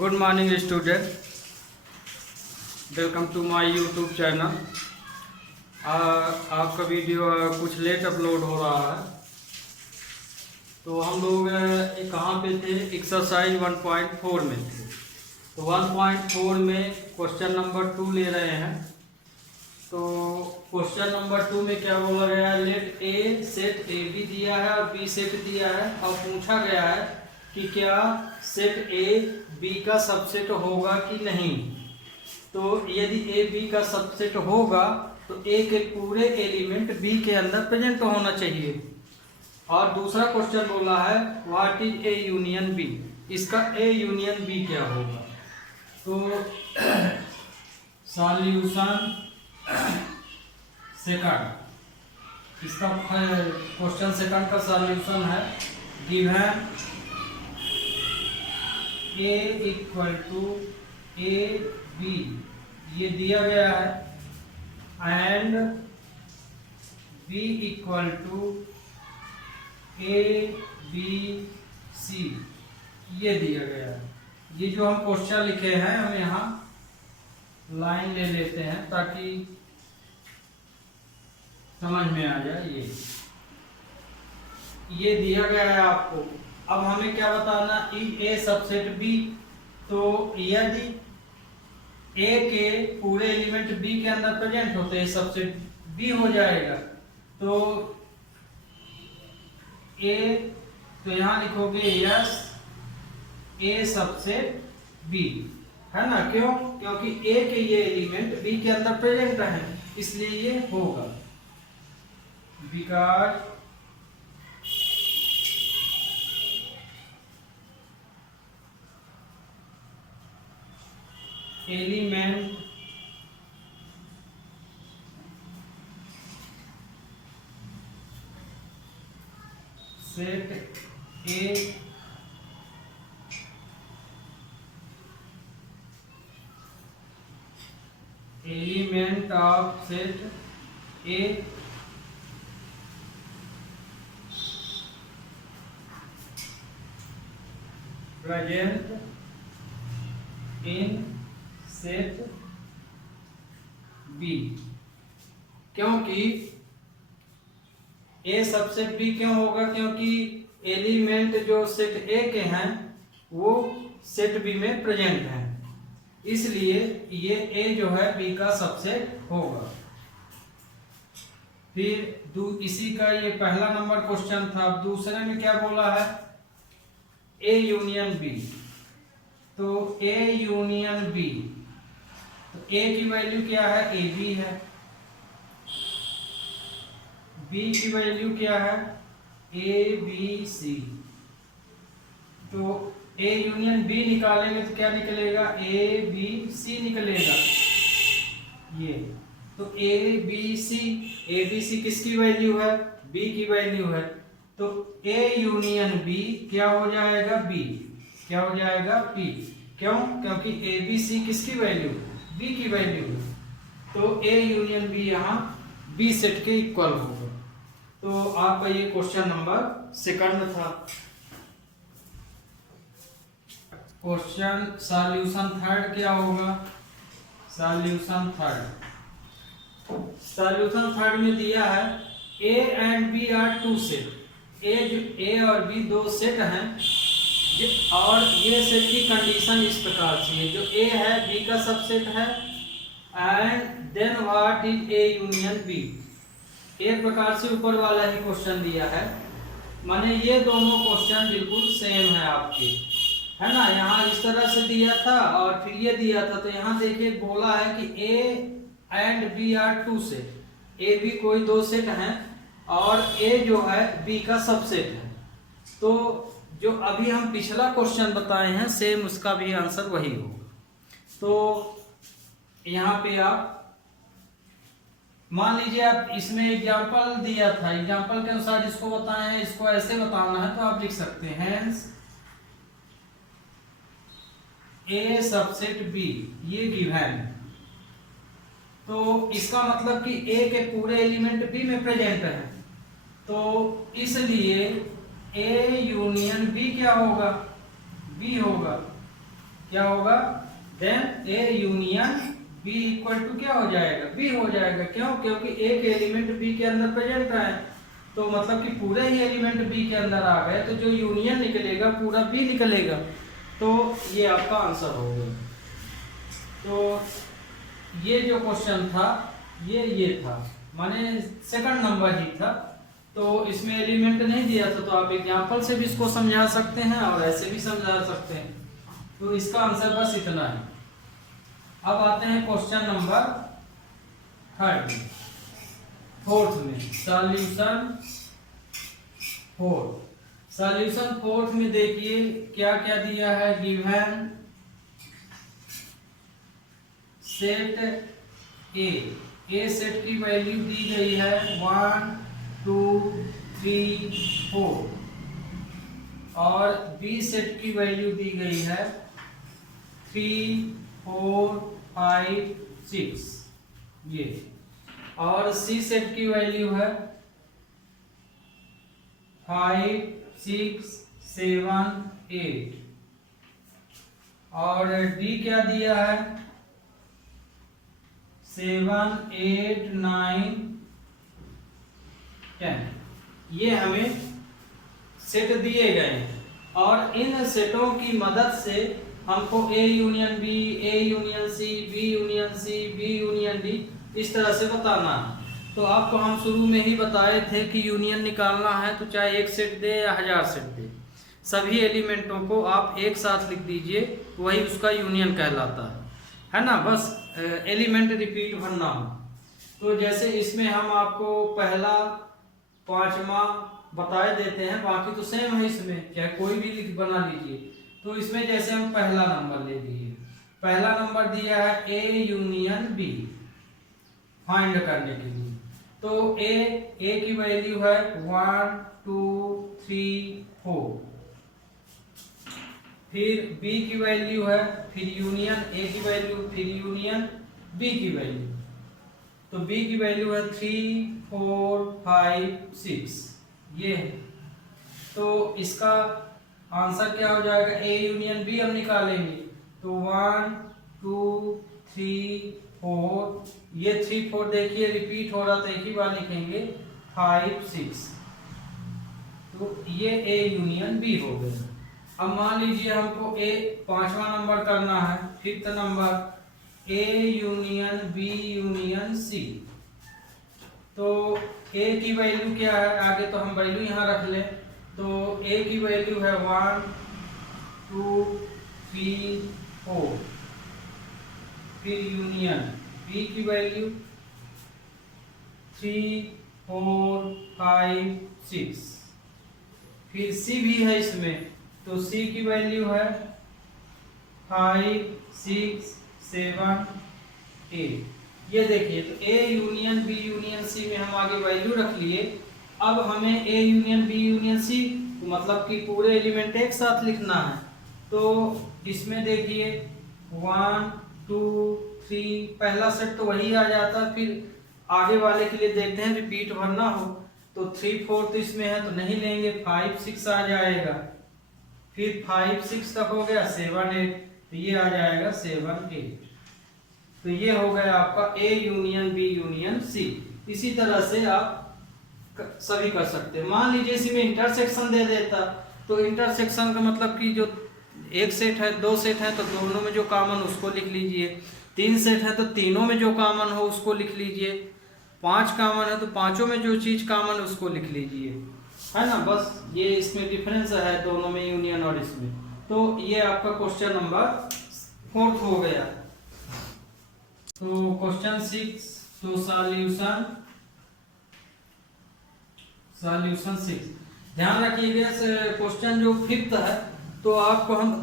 Good morning student, welcome to my YouTube channel. आपका video कुछ late upload हो रहा है। तो हम लोग कहाँ पे थे? एक्सरसाइज 1.4 में थे। तो 1.4 में क्वेश्चन नंबर 2 ले रहे हैं। तो क्वेश्चन नंबर 2 में क्या बोला गया है? Let a set A B दिया है और बी सेट दिया है और पूछा गया है कि क्या सेट ए बी का सबसेट होगा कि नहीं। तो यदि ए बी का सबसेट होगा तो ए के पूरे एलिमेंट बी के अंदर प्रेजेंट होना चाहिए। और दूसरा क्वेश्चन बोला है what is A union B, इसका ए यूनियन बी क्या होगा। तो सॉल्यूशन सेकंड, इसका क्वेश्चन सेकंड का सॉल्यूशन है given A equal to A B, ये दिया गया है, and B equal to A B C, ये दिया गया है। ये जो हम क्वेश्चन लिखे हैं हम यहाँ लाइन ले लेते हैं ताकि समझ में आ जाए। ये दिया गया है आपको। अब हमें क्या बताना, ए सबसेट बी। तो यदि ए के पूरे एलिमेंट बी के अंदर प्रेजेंट होते हैं सबसेट बी हो जाएगा। तो ए, तो यहां लिखोगे यस ए सबसेट बी, है ना। क्यों? क्योंकि ए के ये एलिमेंट बी के अंदर प्रेजेंट है, इसलिए ये होगा। Because element set A element of set A present in set B. क्योंकि ए सबसेट बी क्यों होगा? क्योंकि एलिमेंट जो सेट ए के हैं वो सेट बी में प्रेजेंट हैं, इसलिए ये ए जो है बी का सबसेट होगा। फिर इसी का ये पहला नंबर क्वेश्चन था। अब दूसरे में क्या बोला है? A union B. तो ए यूनियन बी, तो ए की वैल्यू क्या है? ए बी है। बी की वैल्यू क्या है? A B C. तो ए यूनियन बी निकालेंगे तो क्या निकलेगा? ए बी सी निकलेगा ये। तो ए बी सी किसकी वैल्यू है? बी की वैल्यू है। तो ए यूनियन बी क्या हो जाएगा? बी। क्या हो जाएगा? बी। क्यों? क्योंकि ए बी सी किसकी वैल्यू? बी की वैल्यू है। तो ए यूनियन बी यहाँ बी सेट के इक्वल होगा। तो आपका ये क्वेश्चन नंबर सेकंड था। क्वेश्चन सॉल्यूशन थर्ड क्या होगा? सॉल्यूशन थर्ड में दिया है A and B are two set. A और बी दो सेट हैं और ये सेट की कंडीशन इस प्रकार से है। जो ए है बी का सबसेट है, and then what is A union B. एक प्रकार से ऊपर वाला ही क्वेश्चन दिया है, माने ये दोनों क्वेश्चन बिल्कुल सेम है आपके, है ना। यहाँ इस तरह से दिया था और फिर ये दिया था। तो यहाँ देखिए बोला है कि A and B are two set. A B कोई दो सेट हैं और ए जो है बी का सबसेट है। तो जो अभी हम पिछला क्वेश्चन बताए हैं सेम उसका भी आंसर वही होगा। तो यहाँ पे आप मान लीजिए, आप इसमें एग्जाम्पल दिया था, एग्जाम्पल के अनुसार जिसको बताए हैं इसको ऐसे बताना है तो आप लिख सकते हैं हेंस ए सबसेट बी, ये गिवन। तो इसका मतलब कि ए के पूरे एलिमेंट बी में प्रेजेंट है। तो इसलिए ए यूनियन बी क्या होगा? बी होगा। क्या होगा, then A union B equal to क्या हो जाएगा, B हो जाएगा। क्यों, क्योंकि एक एलिमेंट B के अंदर प्रेजेंट है, तो मतलब कि पूरे ही एलिमेंट B के अंदर आ गए, तो जो यूनियन निकलेगा पूरा B निकलेगा। तो ये आपका आंसर हो गया। तो ये जो क्वेश्चन था ये था, माने सेकंड नंबर ही था। तो इसमें एलिमेंट नहीं दिया था, तो आप एग्जांपल से भी इसको समझा सकते हैं और ऐसे भी समझा सकते हैं। तो इसका आंसर बस इतना है। अब आते हैं क्वेश्चन नंबर 4th में, सॉल्यूशन 4। सॉल्यूशन 4th में देखिए क्या क्या दिया है। गिवन सेट ए सेट की वैल्यू दी गई है 1 2 3 4 और बी सेट की वैल्यू दी गई है 3 4 5 6 ये, और सी सेट की वैल्यू है 5 6 7 8 और डी क्या दिया है 7 8 9 10। ये हमें सेट दिए गए हैं और इन सेटों की मदद से हमको A union B, A union C, B union C, B union D इस तरह से बताना है। तो आपको हम शुरू में ही बताए थे कि यूनियन निकालना है तो चाहे एक सेट दे या 1000 सेट दे, सभी एलिमेंटों को आप एक साथ लिख दीजिए, वही उसका यूनियन कहलाता है ना। बस एलिमेंट रिपीट भरना हो। तो जैसे इसमें हम आपको पहला 5वां बताए देते हैं, बाकी तो सेम है इसमें, चाहे कोई भी लिख बना लीजिए। तो इसमें जैसे हम पहला नंबर ले लिए, पहला नंबर दिया है ए यूनियन बी फाइंड करने के लिए। तो ए की वैल्यू है 1 2 3 4, फिर बी की वैल्यू है, फिर यूनियन ए की वैल्यू, फिर यूनियन बी की वैल्यू। तो बी की वैल्यू है 3 4 5 6 ये है। तो इसका आंसर क्या हो जाएगा, ए यूनियन बी हम निकालेंगे तो 1 2 3 4, ये 3 4 देखिए रिपीट हो रहा तो एक ही बार लिखेंगे 5 6, तो ये ए यूनियन बी हो गया। अब मान लीजिए हमको ए 5वां नंबर करना है, 5th number A union B union C. तो ए की वैल्यू क्या है, आगे तो हम वैल्यू यहाँ रख लें। तो ए की वैल्यू है 1 2 3 4, फिर यूनियन बी की वैल्यू 3 4 5 6, फिर सी भी है इसमें, तो सी की वैल्यू है 5 6 7 8। ये देखिए, तो A union B union C में हम आगे वैल्यू रख लिए। अब हमें A union B union C मतलब कि पूरे एलिमेंट एक साथ लिखना है। तो इसमें देखिए 1 2 3 पहला सेट तो वही आ जाता है, फिर आगे वाले के लिए देखते हैं रिपीट भरना हो तो 3 4 तो इसमें है तो नहीं लेंगे, 5 6 आ जाएगा, फिर 5 6 तक हो गया 7 8, तो ये आ जाएगा 7 8। तो ये हो गया आपका A union B union C. इसी तरह से आप सभी कर सकते हैं। मान लीजिए इसी में इंटरसेक्शन दे देता, तो इंटरसेक्शन का मतलब कि जो एक सेट है, 2 सेट है तो दोनों में जो कॉमन उसको लिख लीजिए, 3 सेट है तो तीनों में जो कॉमन हो उसको लिख लीजिए, 5 कॉमन है तो पांचों में जो चीज कॉमन उसको लिख लीजिए, है ना। बस ये इसमें डिफरेंस है दोनों में, यूनियन और इसमें। तो ये आपका क्वेश्चन नंबर 4th हो गया। तो क्वेश्चन 6, तो सॉल्यूशन 6 ध्यान रखिएगा। क्वेश्चन जो 5th है तो आपको हम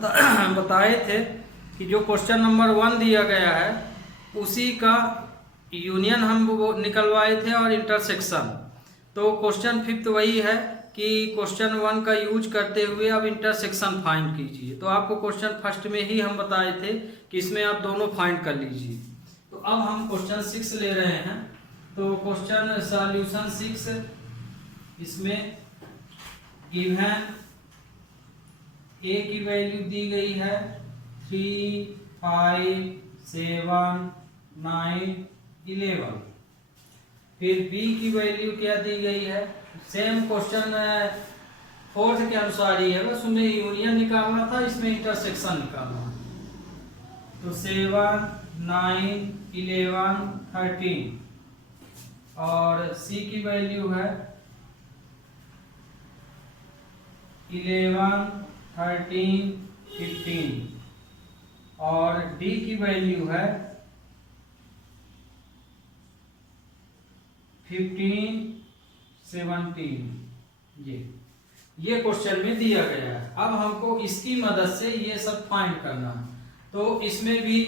बताए थे कि जो क्वेश्चन नंबर 1 दिया गया है उसी का यूनियन हम वो निकलवाए थे और इंटरसेक्शन। तो क्वेश्चन 5th वही है कि क्वेश्चन 1 का यूज करते हुए अब इंटरसेक्शन फाइंड कीजिए। तो आपको क्वेश्चन 1st में ही हम बताए थे कि इसमें आप दोनों फाइंड कर लीजिए। तो अब हम क्वेश्चन 6 ले रहे हैं। तो क्वेश्चन सॉल्यूशन 6, इसमें गिवन ए की वैल्यू दी गई है 3, 5, 7, 9, 11। फिर b की वैल्यू क्या दी गई है, सेम क्वेश्चन फोर्थ के अनुसार ही है, बस उन्हें यूनियन निकालना था, इसमें इंटरसेक्शन निकालना है। तो 7, 9, 11, 13 और c की वैल्यू है 11, 13, 15 और d की वैल्यू है 15, 17। ये क्वेश्चन में दिया गया है। अब हमको इसकी मदद से ये सब फाइंड करना है। तो इसमें भी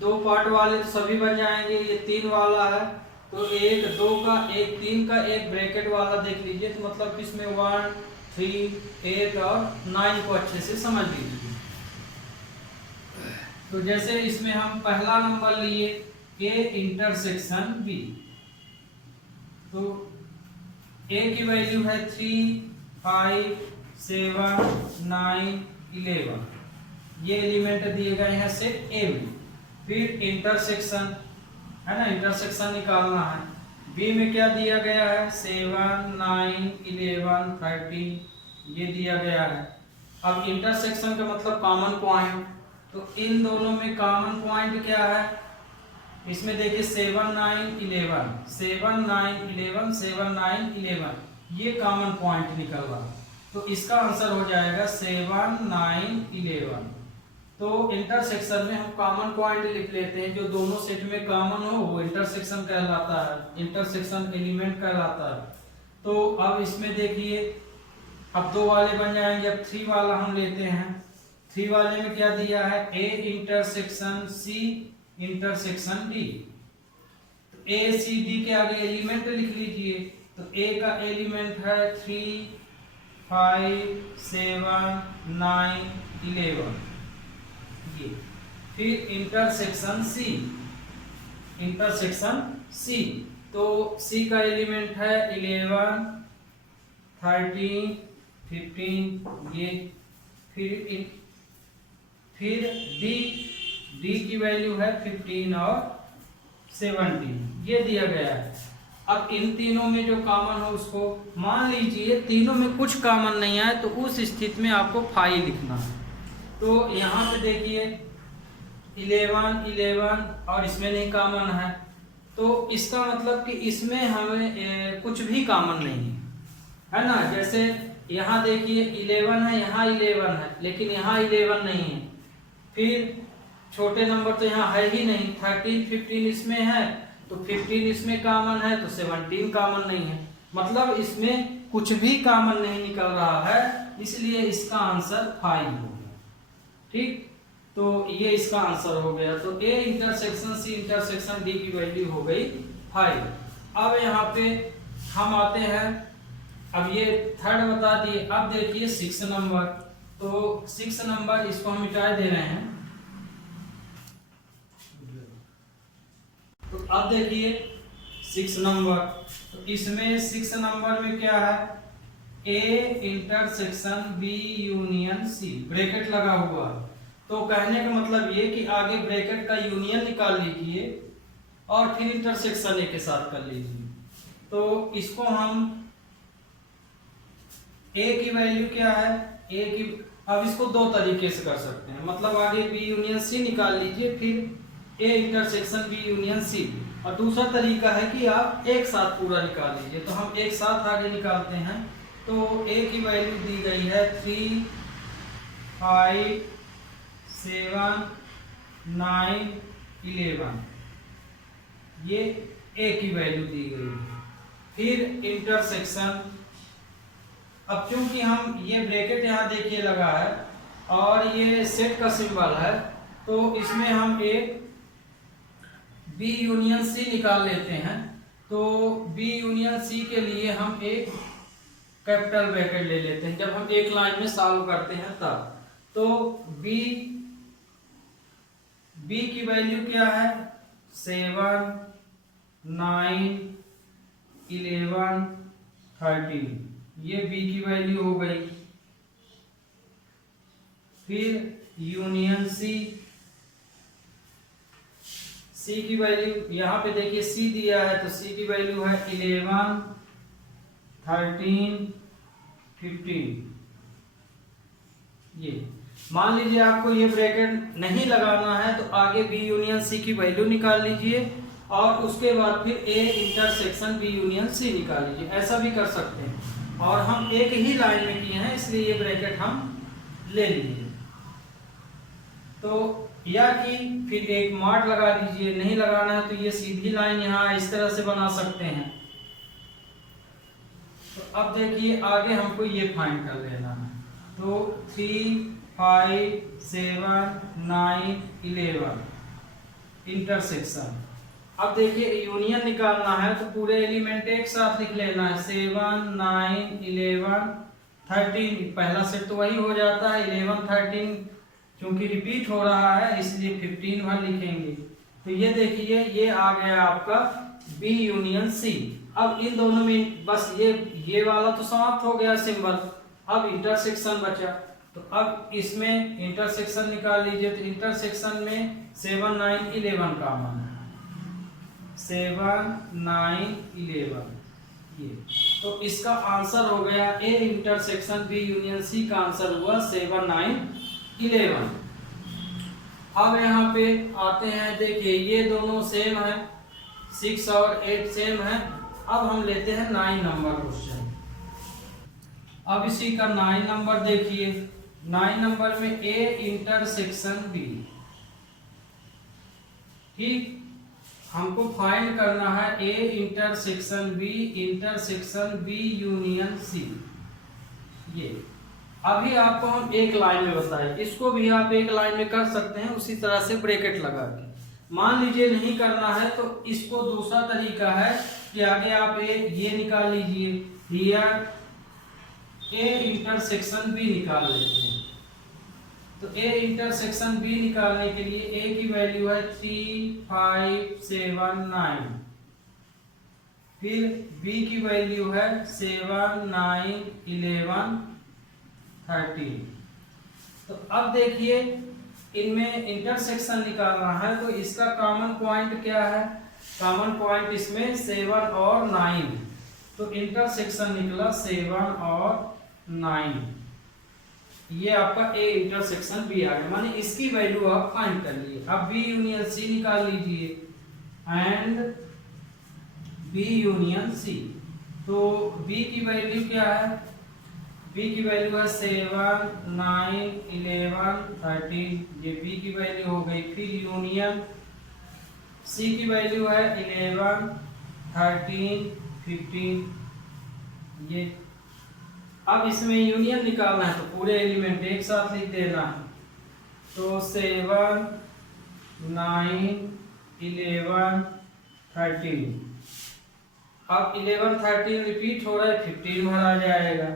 2 पार्ट वाले तो सभी बन जाएंगे। ये 3 वाला है तो 1 2 का, 1 3 का, एक ब्रैकेट वाला देख लीजिए, तो मतलब इसमें 1, 3, 8 और 9 को अच्छे से समझ लीजिए। तो जैसे इसमें हम पहला नंबर लिए A इंटरसेक्शन B, तो A की वैल्यू है 3, 5, 7, 9, 11। ये एलिमेंट दिए गए हैं सेट A में। फिर इंटरसेक्शन है ना, इंटरसेक्शन निकालना है। B में क्या दिया गया है, 7, 9, 11, 13 ये दिया गया है। अब इंटरसेक्शन का मतलब कॉमन पॉइंट, तो इन दोनों में कॉमन पॉइंट क्या है, इसमें देखिए 7, 9, 11, 7, 9, 11, 7, 9, 11 ये कॉमन पॉइंट निकल रहा, तो इसका आंसर हो जाएगा 7, 9, 11। तो इंटरसेक्शन में हम कॉमन पॉइंट लिख लेते हैं, जो दोनों सेट में कॉमन हो वो इंटरसेक्शन कहलाता है, इंटरसेक्शन एलिमेंट कहलाता है। तो अब इसमें देखिए अब 2 वाले बन जाएंगे। अब 3 वाला हम लेते हैं। 3 वाले में क्या दिया है, A intersection C intersection D। तो A C D के आगे एलिमेंट लिख लीजिए। तो A का एलिमेंट है 3, 5, 7, 9, 11 ये। फिर इंटरसेक्शन C, इंटरसेक्शन C, तो C का एलिमेंट है 11, 13, 15 ये। फिर D की वैल्यू है 15 और 17 ये दिया गया है। अब इन तीनों में जो कॉमन हो उसको मान लीजिए, तीनों में कुछ कॉमन नहीं आए तो उस स्थिति में आपको 5 लिखना है। तो यहाँ पे देखिए 11, 11 और इसमें नहीं कॉमन है, तो इसका मतलब कि इसमें हमें कुछ भी कॉमन नहीं है ना। जैसे यहाँ देखिए 11 है, यहाँ 11 है, लेकिन यहाँ 11 नहीं है। फिर छोटे नंबर तो यहाँ है ही नहीं, 13, 15 इसमें है, तो 15 इसमें कॉमन है, तो 17 कॉमन नहीं है। मतलब इसमें कुछ भी कॉमन नहीं निकल रहा है, इसलिए इसका आंसर 5 हो गया। ठीक, तो ये इसका आंसर हो गया। तो A intersection C intersection D की वैल्यू हो गई 5। अब यहाँ पे हम आते हैं, अब ये थर्ड बता दिए। अब देखिए 6 नंबर, तो 6 नंबर इसको हम मिटा दे रहे हैं। तो अब देखिए 6 नंबर, तो इसमें 6 नंबर में क्या है, A intersection B union C, bracket लगा हुआ। तो कहने का मतलब ये कि आगे ब्रैकेट का यूनियन निकाल लीजिए और फिर इंटरसेक्शन A के साथ कर लीजिए। तो इसको हम A की वैल्यू क्या है, A की, अब इसको 2 तरीके से कर सकते हैं। मतलब आगे B यूनियन C निकाल लीजिए, फिर A intersection B union C। और दूसरा तरीका है कि आप एक साथ पूरा निकाल लीजिए। तो हम एक साथ आगे निकालते हैं। तो A की वैल्यू दी गई है 3, 5, 7, 9, 11 ये A की वैल्यू दी गई है। फिर इंटरसेक्शन, अब क्योंकि हम ये ब्रैकेट यहाँ देखिए लगा है और ये सेट का सिंबल है, तो इसमें हम एक B यूनियन C निकाल लेते हैं। तो B यूनियन C के लिए हम एक कैपिटल ब्रैकेट ले लेते हैं, जब हम एक लाइन में सॉल्व करते हैं तब। तो B की वैल्यू क्या है, 7, 9, 11, 13 ये B की वैल्यू हो गई। फिर यूनियन सी। सी की वैल्यू यहाँ पे देखिए सी दिया है तो सी की वैल्यू है 11, 13, 15। ये मान लीजिए आपको ये ब्रैकेट नहीं लगाना है तो आगे बी यूनियन सी की वैल्यू निकाल लीजिए और उसके बाद फिर A intersection B union C निकाल लीजिए, ऐसा भी कर सकते हैं। और हम एक ही लाइन में किए हैं इसलिए ये ब्रैकेट हम ले लिए। तो या कि फिर एक मार्क लगा दीजिए, नहीं लगाना है तो ये सीधी लाइन यहाँ इस तरह से बना सकते हैं। तो अब देखिए आगे हमको ये फाइंड कर लेना है। तो 3, 5, 7, 9, 11 इंटरसेक्शन। अब देखिए यूनियन निकालना है तो पूरे एलिमेंट एक साथ लिख लेना है। 7, 9, 11, 13 पहला सेट तो वही हो जाता है। 11, 13 क्योंकि रिपीट हो रहा है इसलिए 15 भर लिखेंगे। तो ये देखिए ये आ गया आपका बी यूनियन सी। अब इन दोनों में बस ये वाला तो समाप्त हो गया सिंबल, अब इंटरसेक्शन बचा। तो अब इसमें इंटरसेक्शन निकाल लीजिए। तो इंटरसेक्शन में 7, 9, 11 कॉमन है। 7, 9, 11 ये। तो इसका आंसर हो गया A intersection B union C का आंसर हुआ 7, 9, 11। अब यहाँ पे आते हैं, देखिए ये दोनों सेम है, 6 और 8 सेम है। अब हम लेते हैं 9 नंबर क्वेश्चन। अब इसी का 9 नंबर देखिए। 9 नंबर में ए इंटरसेक्शन बी। ठीक, हमको फाइंड करना है A intersection B union C. ये अभी आपको हम एक लाइन में बताएं, इसको भी आप एक लाइन में कर सकते हैं उसी तरह से ब्रैकेट लगा के। मान लीजिए नहीं करना है तो इसको दूसरा तरीका है कि आगे आप ये निकाल लीजिए, हियर ए इंटरसेक्शन बी निकाल लेते हैं। तो ए इंटरसेक्शन बी निकालने के लिए ए की वैल्यू है 3, 5, 7, 9। फिर बी की वैल्यू है 7, 9, 11, 13। तो अब देखिए इनमें इंटरसेक्शन निकालना है तो इसका कॉमन पॉइंट क्या है? कॉमन पॉइंट इसमें 7 और 9। तो इंटरसेक्शन निकला 7 और 9। ये आपका ए इंटरसेक्शन बी आ गया, माने इसकी वैल्यू आप फाइंड कर लिए। अब बी यूनियन सी निकाल लीजिए एंड बी यूनियन सी। तो बी की वैल्यू क्या है? बी की वैल्यू है 7, 9, 11, 13। ये बी की वैल्यू हो गई। फिर यूनियन सी की वैल्यू है 11, 13, 15। ये अब इसमें यूनियन निकालना है तो पूरे एलिमेंट एक साथ लिख देना है। तो 7, 9, 11, 13। अब 11, 13 रिपीट हो रहा है, 15 भरा जाएगा।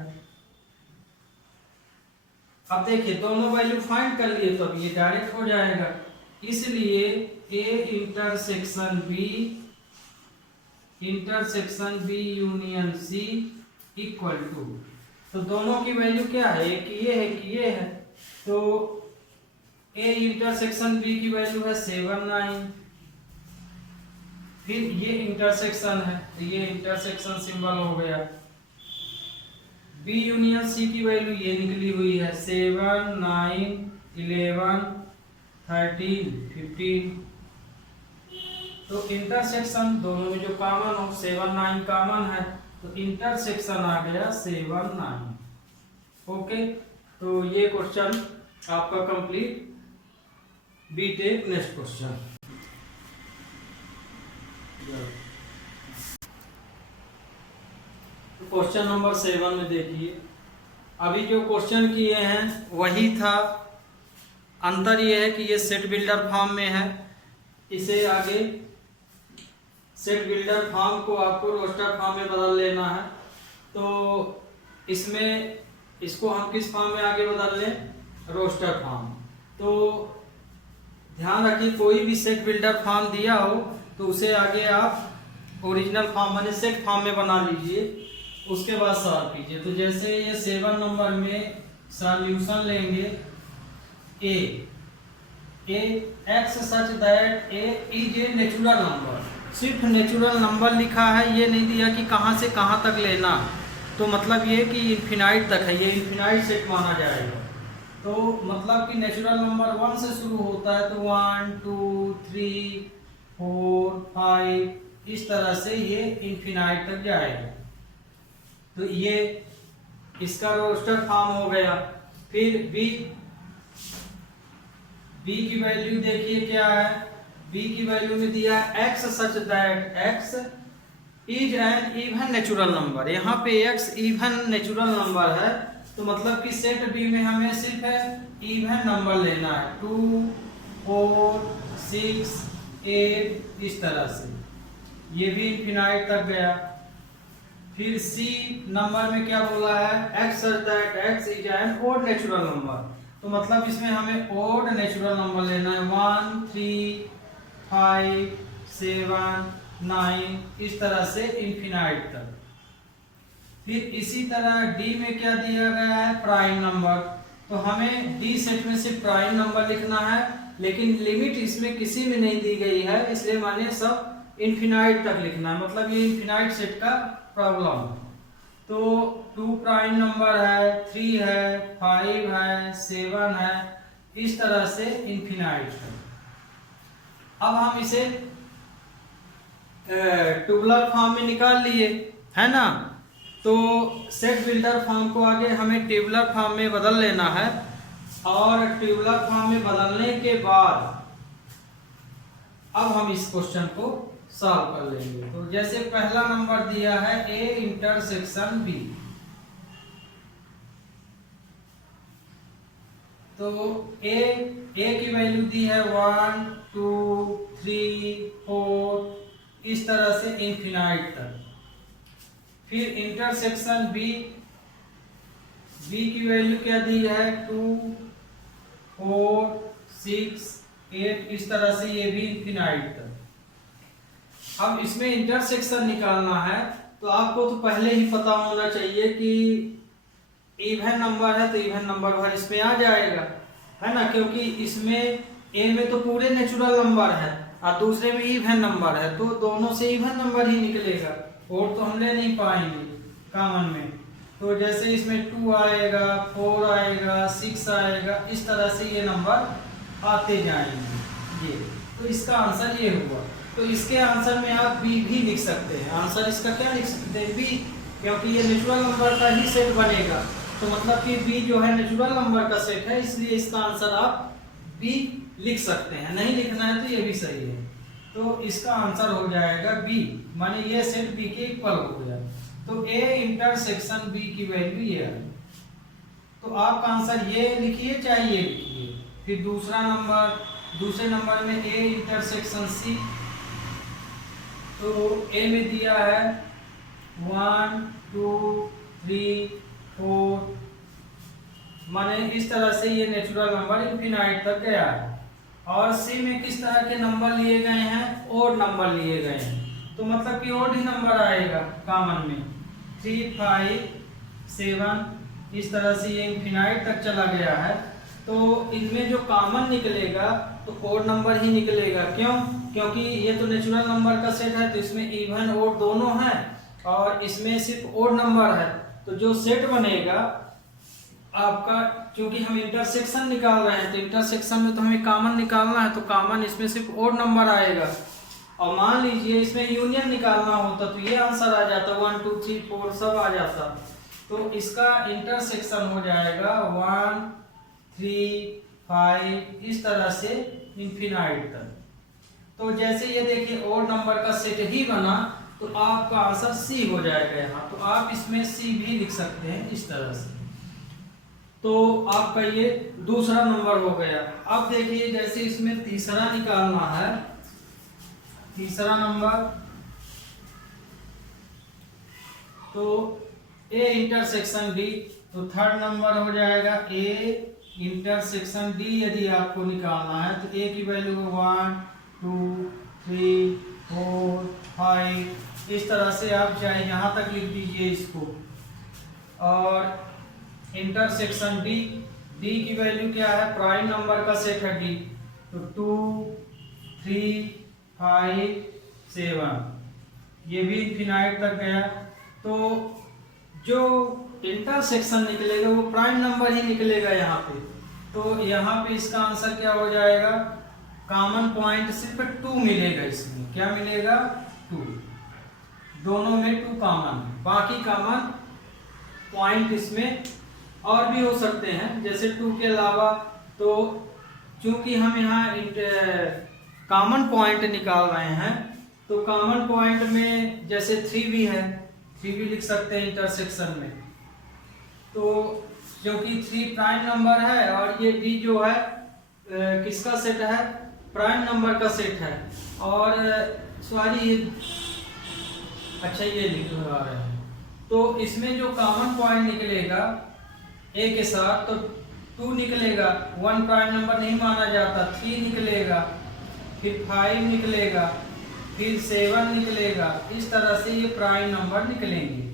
अब देखिए दोनों वैल्यू फाइंड कर लिए तो अब ये डायरेक्ट हो जाएगा, इसलिए A intersection B union C equal to, तो दोनों की वैल्यू क्या है? एक ये है कि ये है। तो ए इंटरसेक्शन बी की वैल्यू है 7, 9। फिर ये इंटरसेक्शन है तो ये इंटरसेक्शन सिंबल हो गया। बी यूनियन सी की वैल्यू ये निकली हुई है 7, 9, 11, 13, 15। तो इंटरसेक्शन दोनों में जो कॉमन हो 7, 9 कॉमन है तो इंटरसेक्शन आ गया 7, 9। ओके, तो ये क्वेश्चन आपका complete. We take next question. Question number 7 में देखिए, अभी जो क्वेश्चन किए हैं वही था, अंतर ये है कि ये सेट बिल्डर फॉर्म में है, इसे आगे सेट बिल्डर फॉर्म को आपको रोस्टर फॉर्म में बदल लेना है। तो इसमें इसको हम किस फॉर्म में आगे बदल लें? Roster form. तो ध्यान रखिए कोई भी सेट बिल्डर फॉर्म दिया हो तो उसे आगे आप ओरिजिनल फॉर्म माने सेट फॉर्म में बना लीजिए, उसके बाद सॉल्व कीजिए। तो जैसे ये 7 नंबर में सॉल्यूशन लेंगे A X such that A is a natural number. सिर्फ नेचुरल नंबर लिखा है, ये नहीं दिया कि कहाँ से कहाँ तक लेना। तो मतलब ये कि इन्फिनाइट तक है, ये इन्फिनाइट सेट माना जाएगा। तो मतलब कि नेचुरल नंबर 1 से शुरू होता है, तो 1 2 3 4 5 इस तरह से ये इन्फिनाइट तक जाएगा। तो ये इसका रोस्टर फॉर्म हो गया। फिर बी की वैल्यू देखिए क्या है। बी की वैल्यू में दिया है X such that X is N even natural number. यहाँ पे एक्स इवन नेचुरल नंबर है, तो मतलब कि सेट बी में हमें सिर्फ इवन नंबर लेना है, 2 4 6 8 इस तरह से। ये भी इन्फिनाइट तक गया। फिर सी नंबर में क्या बोला है, X such that X is an odd natural number. तो मतलब इसमें हमें ओड नेचुरल नंबर लेना है, 1 3 5 7 9 इस तरह से इन्फिनाइट तक। फिर इसी तरह डी में क्या दिया गया है, प्राइम नंबर। तो हमें डी सेट में सिर्फ प्राइम नंबर लिखना है, लेकिन लिमिट इसमें किसी में नहीं दी गई है, इसलिए माने सब इन्फिनाइट तक लिखना है। मतलब ये इन्फिनाइट सेट का प्रॉब्लम। तो 2 प्राइम नंबर है, 3 है, 5 है, 7 है, इस तरह से इन्फिनाइट है। अब हम इसे ट्यूबुलर फॉर्म में निकाल लिए, है ना। तो सेट बिल्डर फॉर्म को आगे हमें ट्यूबुलर फॉर्म में बदल लेना है, और ट्यूबुलर फॉर्म में बदलने के बाद अब हम इस क्वेश्चन को सॉल्व कर लेंगे। तो जैसे पहला नंबर दिया है ए इंटरसेक्शन बी, तो ए की वैल्यू दी है 1 2 3 4 इस तरह से इन्फिनाइट तक। फिर इंटरसेक्शन बी की वैल्यू क्या दी है, 2 4 6 8 इस तरह से ये भी इन्फिनाइट तक। अब इसमें इंटरसेक्शन निकालना है, तो आपको तो पहले ही पता होना चाहिए कि इवन नंबर है तो इवन नंबर भर इसमें आ जाएगा, है ना। क्योंकि इसमें ए में तो पूरे नेचुरल नंबर है और दूसरे में इवन नंबर है, तो दोनों से इवन नंबर ही निकलेगा, और तो हम ले नहीं पाएंगे कॉमन में। तो जैसे इसमें 2 आएगा, 4 आएगा, 6 आएगा, इस तरह से ये नंबर आते जाएंगे। ये तो इसका आंसर ये हुआ। तो इसके आंसर में आप बी भी लिख सकते हैं। आंसर इसका क्या लिख सकते हैं, बी, क्योंकि ये नेचुरल नंबर का ही सेट बनेगा। तो मतलब कि बी जो है नेचुरल नंबर का सेट है, इसलिए इसका आंसर आप बी लिख सकते हैं। नहीं लिखना है तो ये भी सही है। तो इसका आंसर हो जाएगा बी, माने ये सेट बी के इक्वल हो गया। तो ए इंटरसेक्शन बी की वैल्यू ये है। तो आपका आंसर ये लिखिए चाहे ये लिखिए। फिर दूसरे नंबर में ए इंटरसेक्शन सी, तो ए में दिया है 1 2 3 4, माने इस तरह से ये नेचुरल नंबर इन्फिनाइट तक गया है। और सी में किस तरह के नंबर लिए गए हैं, ओड नंबर लिए गए हैं। तो मतलब कि ओड ही नंबर आएगा कॉमन में, 3 5 7 इस तरह से ये इन्फिनाइट तक चला गया है। तो इनमें जो कॉमन निकलेगा तो ओड नंबर ही निकलेगा। क्यों? क्योंकि ये तो नेचुरल नंबर का सेट है, तो इसमें इवन ओड दोनों हैं, और इसमें सिर्फ ओड नंबर है। तो जो सेट बनेगा आपका, क्योंकि हम इंटरसेक्शन निकाल रहे हैं, तो इंटरसेक्शन में तो हमें कॉमन निकालना है, तो कॉमन इसमें सिर्फ ओड नंबर आएगा। और मान लीजिए इसमें यूनियन निकालना होता तो ये आंसर आ जाता, 1 2 3 4 सब आ जाता। तो इसका इंटरसेक्शन हो जाएगा 1 3 5 इस तरह से इन्फिनाइट तक। तो जैसे ये देखिए ओड नंबर का सेट ही बना, तो आपका आंसर सी हो जाएगा यहाँ। तो आप इसमें सी भी लिख सकते हैं इस तरह से। तो आपका ये दूसरा नंबर हो गया। अब देखिए जैसे इसमें तीसरा निकालना है, तीसरा नंबर, तो ए इंटरसेक्शन डी, तो थर्ड नंबर हो जाएगा ए इंटरसेक्शन डी। यदि आपको निकालना है तो ए की वैल्यू 1 2 3 4 5 इस तरह से आप चाहे यहाँ तक लिख दीजिए इसको। और इंटरसेक्शन डी डी की वैल्यू क्या है, प्राइम नंबर का सेट है डी, तो 2 3 5 7, ये भी इनफिनाइट तक गया। तो जो इंटरसेक्शन निकलेगा वो प्राइम नंबर ही निकलेगा यहाँ पे। तो यहाँ पे इसका आंसर क्या हो जाएगा, कॉमन पॉइंट सिर्फ 2 मिलेगा इसमें, क्या मिलेगा 2, दोनों में 2 कॉमन, बाकी कॉमन पॉइंट इसमें और भी हो सकते हैं जैसे 2 के अलावा। तो चूंकि हम यहाँ कॉमन पॉइंट निकाल रहे हैं तो कॉमन पॉइंट में जैसे 3 भी है, 3 भी लिख सकते हैं इंटरसेक्शन में। तो क्योंकि 3 प्राइम नंबर है और ये डी जो है किसका सेट है, प्राइम नंबर का सेट है। और सॉरी अच्छा ये लिख रहे हैं, तो इसमें जो कॉमन पॉइंट निकलेगा ए के साथ तो 2 निकलेगा, 1 प्राइम नंबर नहीं माना जाता, 3 निकलेगा, फिर 5 निकलेगा, फिर 7 निकलेगा, इस तरह से ये प्राइम नंबर निकलेंगे।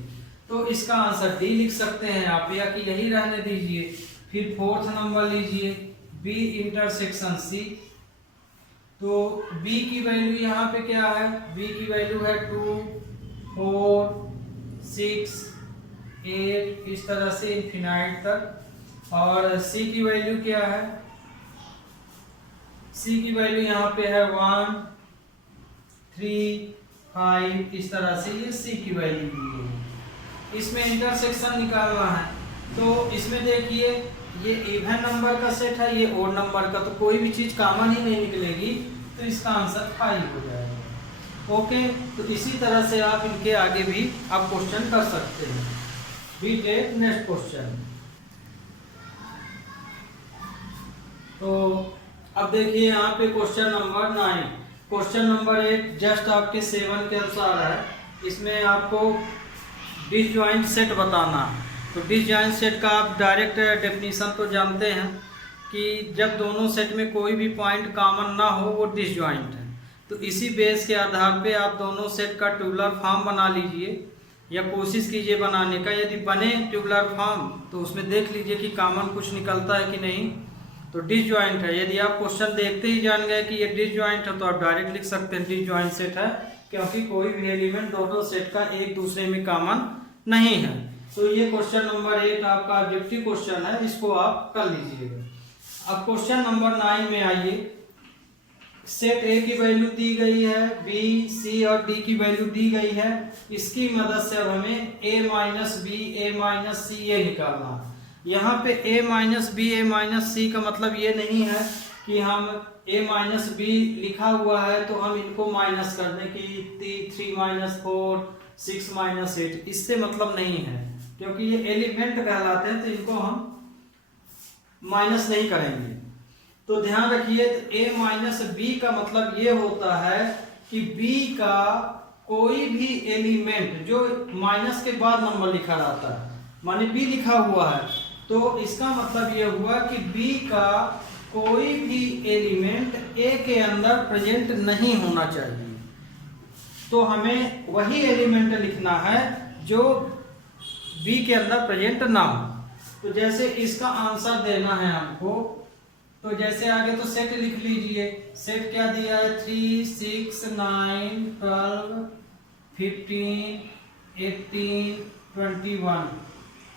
तो इसका आंसर डी लिख सकते हैं आप, या कि यही रहने दीजिए। फिर 4th नंबर लीजिए, बी इंटरसेक्शन सी। तो बी की वैल्यू यहाँ पे क्या है, बी की वैल्यू है 2 4 6 8, इस तरह से इनफिनाइट तक। और सी की वैल्यू क्या है, सी की वैल्यू यहाँ पे है 1 3 5, इस तरह से ये सी की वैल्यू दी है। इसमें इंटरसेक्शन निकालना है, तो इसमें देखिए ये इवन नंबर का सेट है, ये ओड नंबर का, तो कोई भी चीज कॉमन ही नहीं निकलेगी, तो इसका आंसर 5 हो जाएगा। ओके, तो इसी तरह से आप इनके आगे भी आप क्वेश्चन कर सकते हैं। We take next question. तो अब देखिए यहाँ पे question number 9, question number 8 just आपके 7 के अनुसार है। इसमें आपको डिसजॉइंट सेट बताना है। तो डिसजॉइंट सेट का आप डायरेक्ट डेफिनेशन तो जानते हैं कि जब दोनों सेट में कोई भी पॉइंट कॉमन ना हो वो डिसजॉइंट है। तो इसी बेस के आधार पे आप दोनों सेट का ट्यूबुलर फॉर्म बना लीजिए या कोशिश कीजिए बनाने का। यदि बने ट्यूबुलर फॉर्म तो उसमें देख लीजिए कि कॉमन कुछ निकलता है कि नहीं, तो डिसजॉइंट है। यदि आप क्वेश्चन देखते ही जान गए कि ये डिसजॉइंट है तो आप डायरेक्ट लिख सकते हैं डिसजॉइंट सेट है, क्योंकि कोई भी एलिमेंट दोनों सेट का एक दूसरे में कॉमन नहीं है। तो ये क्वेश्चन नंबर 8 आपका ऑब्जेक्टिव क्वेश्चन है, इसको आप कर लीजिएगा। अब क्वेश्चन नंबर 9 में आइए। सेट ए की वैल्यू दी गई है, बी सी और डी की वैल्यू दी गई है। इसकी मदद से अब हमें a minus B A minus C ये निकालना है। यहाँ पे a minus B A minus C का मतलब ये नहीं है कि हम a माइनस बी लिखा हुआ है तो हम इनको माइनस कर दें कि 3 माइनस 4 6 माइनस 8, इससे मतलब नहीं है, क्योंकि ये एलिमेंट कहलाते हैं तो इनको हम माइनस नहीं करेंगे। तो ध्यान रखिए, a माइनस बी का मतलब ये होता है कि b का कोई भी एलिमेंट जो माइनस के बाद नंबर लिखा रहता है, माने b लिखा हुआ है, तो इसका मतलब ये हुआ कि b का कोई भी एलिमेंट a के अंदर प्रेजेंट नहीं होना चाहिए। तो हमें वही एलिमेंट लिखना है जो b के अंदर प्रेजेंट ना हो। तो जैसे इसका आंसर देना है हमको, तो जैसे आगे तो सेट लिख लीजिए। सेट क्या दिया है, 3 6 9 12 15 18 21,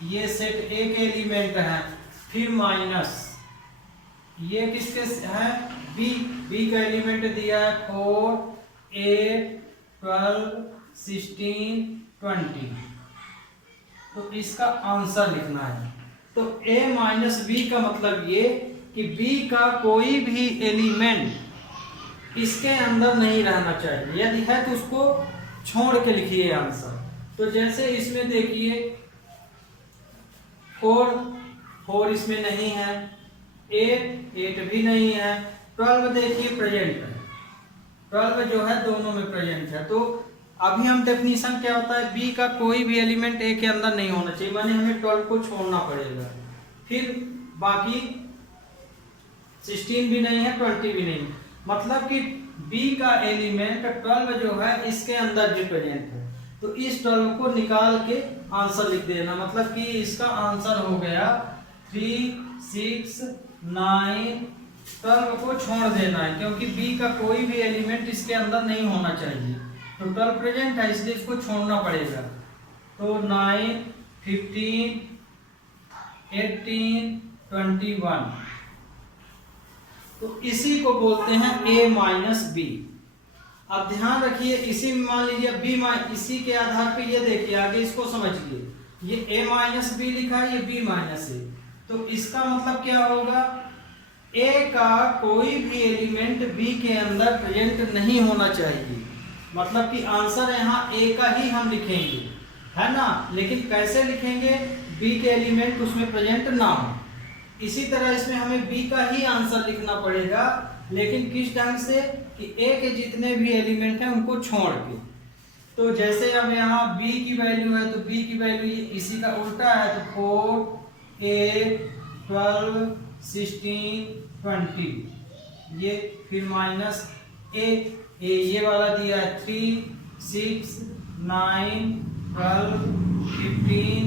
ये सेट एक एलिमेंट है। फिर माइनस ये किसके है, बी का एलिमेंट दिया है 4 8 12 16 20, तो इसका आंसर लिखना है। तो a माइनस बी का मतलब ये कि b का कोई भी एलिमेंट इसके अंदर नहीं रहना चाहिए, यदि है तो उसको छोड़ के लिखिए आंसर। तो जैसे इसमें देखिए 4 इसमें नहीं है, 8 भी नहीं है, 12 देखिए प्रेजेंट है, 12 जो है दोनों में प्रेजेंट है। तो अभी हम डेफिनेशन क्या होता है, b का कोई भी एलिमेंट a के अंदर नहीं होना चाहिए, माने हमें 12 को छोड़ना पड़ेगा। फिर बाकी 16 भी नहीं है, 20 भी नहीं, मतलब कि b का एलिमेंट 12 जो है इसके अंदर भी प्रेजेंट है। तो इस 12 को निकाल के आंसर लिख देना, मतलब कि इसका आंसर हो गया 3, 6, 9, 12 को छोड़ देना है, क्योंकि बी का कोई भी एलिमेंट इसके अंदर नहीं होना चाहिए। तो 12 प्रेजेंट है, इसलिए इसको छोड़ना पड़ेगा। तो 9, 15, 18, 21, तो इसी को बोलते हैं a माइनस बी। अब ध्यान रखिए, इसी में मान लीजिए b इसी के आधार पे ये देखिए आगे इसको समझिए, ये a माइनस बी लिखा है, ये b माइनस ए। तो इसका मतलब क्या होगा, a का कोई भी एलिमेंट b के अंदर प्रेजेंट नहीं होना चाहिए। मतलब कि आंसर यहाँ a का ही हम लिखेंगे, है ना। लेकिन कैसे लिखेंगे, b के एलिमेंट उसमें प्रेजेंट ना हो। इसी तरह इसमें हमें b का ही आंसर लिखना पड़ेगा, लेकिन किस ढंग से कि a के जितने भी एलिमेंट हैं उनको छोड़ के। तो जैसे अब यहाँ b की वैल्यू है, तो b की वैल्यू इसी का उल्टा है, तो 4, 8, 12, 16, 20, ये फिर माइनस a ये वाला दिया है 3, 6, 9, 12, 15,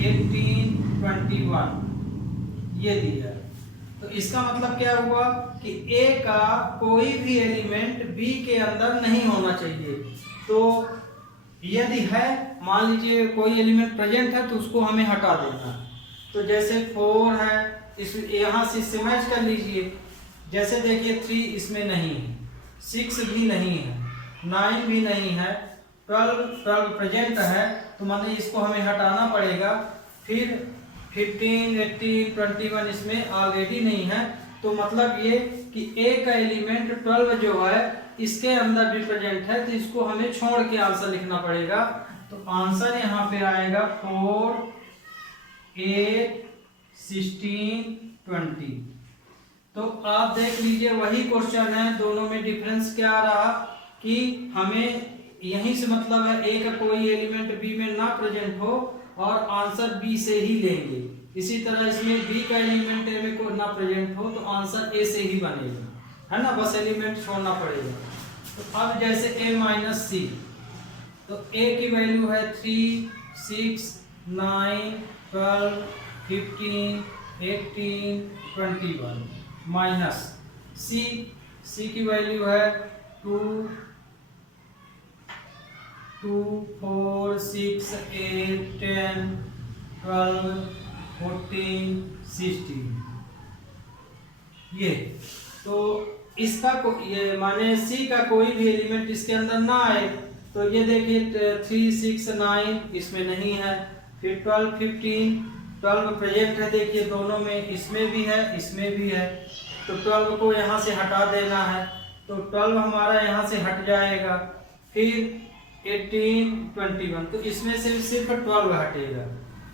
18, 21, ये दिया है। तो इसका मतलब क्या हुआ कि a का कोई भी एलिमेंट b के अंदर नहीं होना चाहिए। तो यदि है, मान लीजिए कोई एलिमेंट प्रेजेंट है तो उसको हमें हटा देना। तो जैसे 4 है, इस यहाँ से इससे मैच कर लीजिए। जैसे देखिए 3 इसमें नहीं है, 6 भी नहीं है, 9 भी नहीं है, 12 प्रेजेंट है, तो मतलब इसको हमें हटाना पड़ेगा। फिर 15, 18, 21 इसमें ऑलरेडी नहीं है। तो मतलब ये कि a का एलिमेंट 12 जो है इसके अंदर भी प्रेजेंट है, तो इसको हमें छोड़ के आंसर लिखना पड़ेगा। तो आंसर यहाँ पे आएगा 4, 8, 16, 20। तो आप देख लीजिए वही क्वेश्चन है, दोनों में डिफरेंस क्या रहा कि हमें यहीं से मतलब है a का कोई एलिमेंट b में ना प्रेजेंट हो और आंसर b से ही लेंगे। इसी तरह इसमें b का एलिमेंट a में को ना प्रेजेंट हो तो आंसर a से ही बनेगा, है ना, बस एलिमेंट छोड़ना पड़ेगा। तो अब जैसे a माइनस सी, तो a की वैल्यू है 3, 6, 9, 12, 15, 18, 21, माइनस c की वैल्यू है 2, 4, 6, 8, 10, 12, 14, 16, ये। तो इसका ये माने c का कोई भी एलिमेंट इसके अंदर ना आए। तो ये देखिए 3, 6, 9 इसमें नहीं है, फिर 12, 15, 12 प्रेजेंट है, देखिए दोनों में, इसमें भी है इसमें भी है। तो 12 को यहाँ से हटा देना है, तो 12 हमारा यहाँ से हट जाएगा। फिर 18, 21, तो इसमें से सिर्फ 12 हटेगा।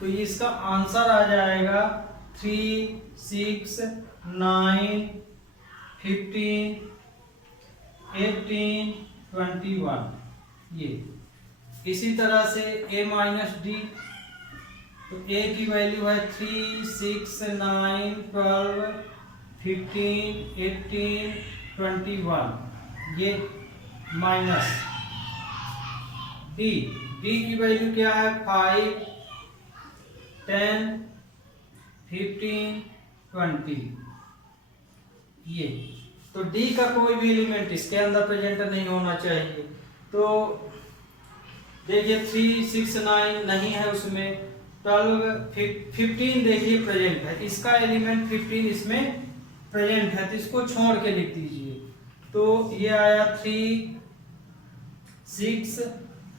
तो इसका आंसर आ जाएगा 3, 6, 9, 15, 18, 21, ये। इसी तरह से a माइनस डी, तो a की वैल्यू है 3, 6, 9, 12, 15, 18, 21, ये माइनस डी की वैल्यू क्या है 5, 10, 15, 20, ये। तो d का कोई भी एलिमेंट इसके अंदर प्रेजेंट नहीं होना चाहिए। तो देखिए 3, 6, 9 नहीं है उसमें, 12, 15 देखिए प्रेजेंट है, इसका एलिमेंट 15 इसमें प्रेजेंट है, तो इसको छोड़ के लिख दीजिए। तो ये आया 3, 6,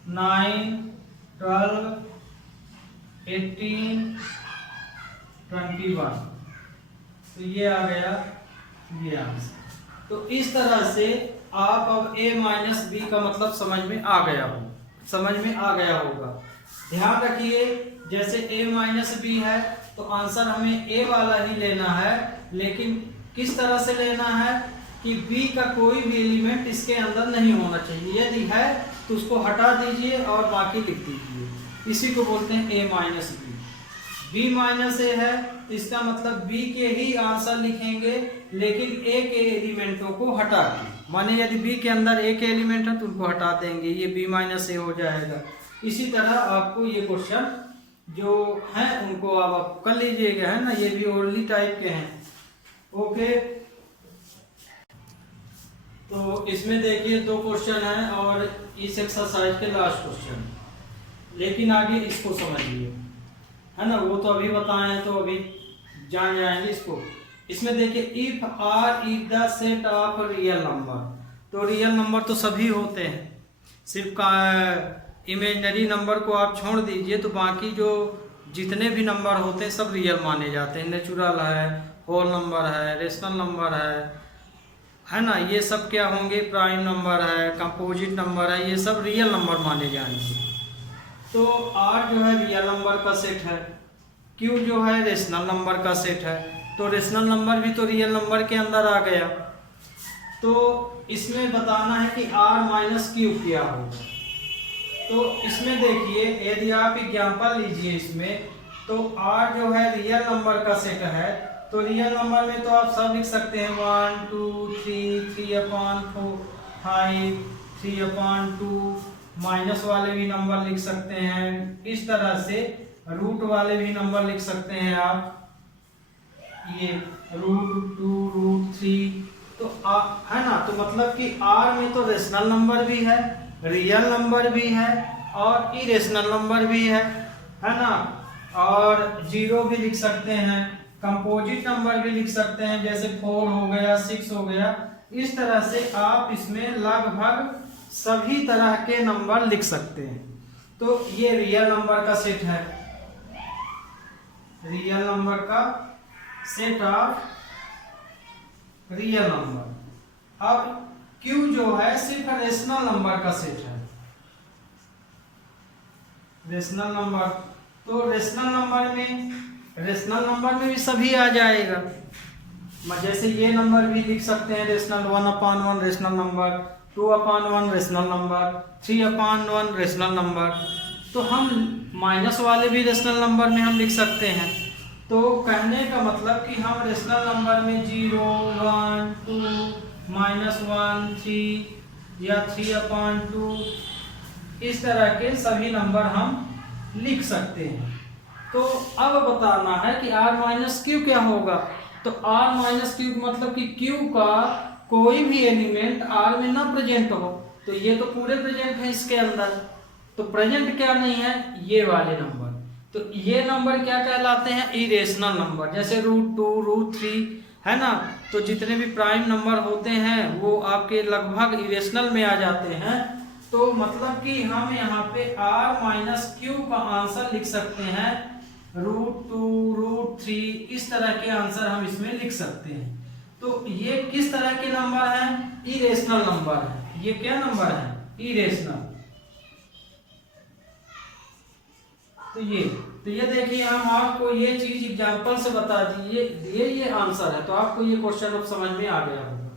9, 12, 18, 21, तो ये आ गया ये आंसर। तो इस तरह से आप अब a माइनस बी का मतलब समझ में आ गया होगा। ध्यान रखिए, जैसे a माइनस बी है तो आंसर हमें a वाला ही लेना है, लेकिन किस तरह से लेना है कि b का कोई भी एलिमेंट इसके अंदर नहीं होना चाहिए। यदि है तो उसको हटा दीजिए और बाकी लिख दीजिए, इसी को बोलते हैं a minus B. b minus A है तो इसका मतलब b के ही आंसर लिखेंगे, लेकिन a के एलिमेंटों को हटा के। माने यदि b के अंदर a के एलिमेंट है तो उनको हटा देंगे, ये b माइनस ए हो जाएगा। इसी तरह आपको ये क्वेश्चन जो हैं उनको आप कर लीजिएगा, है ना, ये भी ओरली टाइप के हैं। ओके, तो इसमें देखिए 2 क्वेश्चन हैं और इस एक्सरसाइज के लास्ट क्वेश्चन, लेकिन आगे इसको समझिए, है ना, वो तो अभी बताए हैं तो अभी जान जाएंगे इसको। इसमें देखिए if R is the set of real number, तो रियल नंबर तो सभी होते हैं, सिर्फ का इमेजिनरी नंबर को आप छोड़ दीजिए तो बाकी जो जितने भी नंबर होते हैं सब रियल माने जाते हैं। नेचुरल है, होल नंबर है, रेशनल नंबर है ना, ये सब क्या होंगे, प्राइम नंबर है, कंपोजिट नंबर है, ये सब रियल नंबर माने जाएंगे। तो आर जो है रियल नंबर का सेट है, क्यू जो है रेशनल नंबर का सेट है, तो रेशनल नंबर भी तो रियल नंबर के अंदर आ गया। तो इसमें बताना है कि आर माइनस क्यू क्या होगा। तो इसमें देखिए यदि आप एग्जाम्पल लीजिए इसमें, तो आर जो है रियल नंबर का सेट है, तो रियल नंबर में तो आप सब लिख सकते हैं 1 2 3 3/4 5 3/2, माइनस वाले भी नंबर लिख सकते हैं, इस तरह से रूट वाले भी नंबर लिख सकते हैं आप, ये √2 √3, तो है ना, तो मतलब कि आर में तो रेशनल नंबर भी है, रियल नंबर भी है और इरेशनल नंबर भी है ना, और जीरो भी लिख सकते हैं, कंपोजिट नंबर भी लिख सकते हैं, जैसे 4 हो गया, 6 हो गया। इस तरह से आप इसमें लगभग सभी तरह के नंबर लिख सकते हैं। तो ये रियल नंबर का सेट है, रियल नंबर का सेट ऑफ रियल नंबर। अब Q जो है सिर्फ रेशनल नंबर का सेट है, रेशनल नंबर, तो रेशनल नंबर में भी सभी आ जाएगा, जैसे ये नंबर भी लिख सकते हैं rational 1/1 rational number, 2/1 rational number, 3/1 rational number, तो हम माइनस वाले भी रेशनल नंबर में हम लिख सकते हैं। तो कहने का मतलब कि हम रेशनल नंबर में 0 1 2 -1 3 या 3/2 इस तरह के सभी नंबर हम लिख सकते हैं। तो अब बताना है कि r माइनस क्यू क्या होगा। तो r माइनस क्यू मतलब कि q का कोई भी एलिमेंट r में ना प्रेजेंट हो, तो ये तो पूरे प्रेजेंट है इसके अंदर, तो प्रेजेंट क्या नहीं है, ये वाले नंबर, तो ये नंबर क्या कहलाते हैं, इरेशनल नंबर, जैसे √2 √3 है ना। तो जितने भी प्राइम नंबर होते हैं वो आपके लगभग इरेशनल में आ जाते हैं। तो मतलब कि हम यहाँ पे r माइनस क्यू का आंसर लिख सकते हैं √2 √3, इस तरह के आंसर हम इसमें लिख सकते हैं। तो ये किस तरह के नंबर हैं, इरेशनल नंबर है, ये क्या नंबर है, इरेशनल। तो ये देखिए हम आपको ये चीज एग्जांपल से बता दिए, ये आंसर है, तो आपको ये क्वेश्चन अब समझ में आ गया होगा।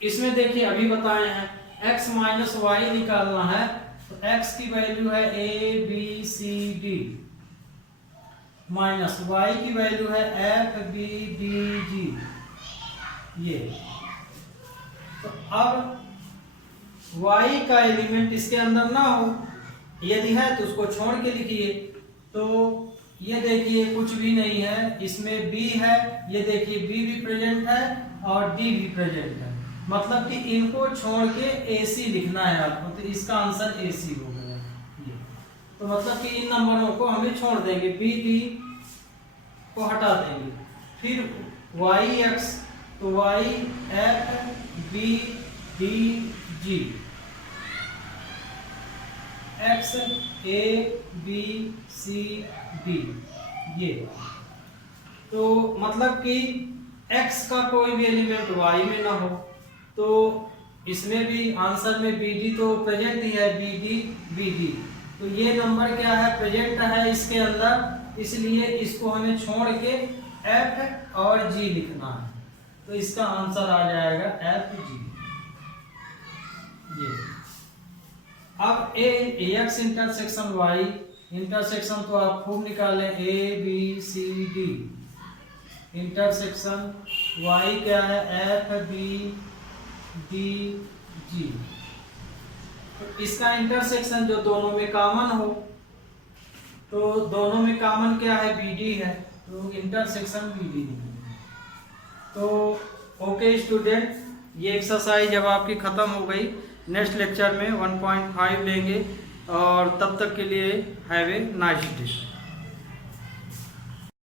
इसमें देखिए अभी बताए हैं x माइनस वाई निकालना है, तो x की वैल्यू है ABCD माइनस y की वैल्यू है FBDG, ये। तो अब y का एलिमेंट इसके अंदर ना हो, यदि है तो उसको छोड़ के लिखिए। तो ये देखिए कुछ भी नहीं है, इसमें b है, ये देखिए b भी प्रेजेंट है और d भी प्रेजेंट है, मतलब कि इनको छोड़ के AC लिखना है आपको, तो इसका आंसर AC हो गया ये। तो मतलब कि इन नंबरों को हमें छोड़ देंगे, b d को हटा देंगे, फिर yx, तो y f b d g, x a b c d, ये। तो मतलब कि x का कोई भी एलिमेंट y में ना हो, तो इसमें भी आंसर में bd तो प्रेजेंट ही है, bd, तो ये नंबर क्या है, प्रेजेंट है इसके अंदर, इसलिए इसको हमें छोड़ के f और g लिखना है, तो इसका आंसर आ जाएगा fg, ये। अब ax इंटरसेक्शन y, इंटरसेक्शन तो आप खूब निकालें, ABCD इंटरसेक्शन y क्या है, FBDG, तो इसका इंटरसेक्शन जो दोनों में कॉमन हो, तो दोनों में कॉमन क्या है, BD है, तो इंटरसेक्शन BD। तो ओके स्टूडेंट, ये एक्सरसाइज अब आपकी ख़त्म हो गई। नेक्स्ट लेक्चर में 1.5 लेंगे, और तब तक के लिए हैव ए नाइस डे।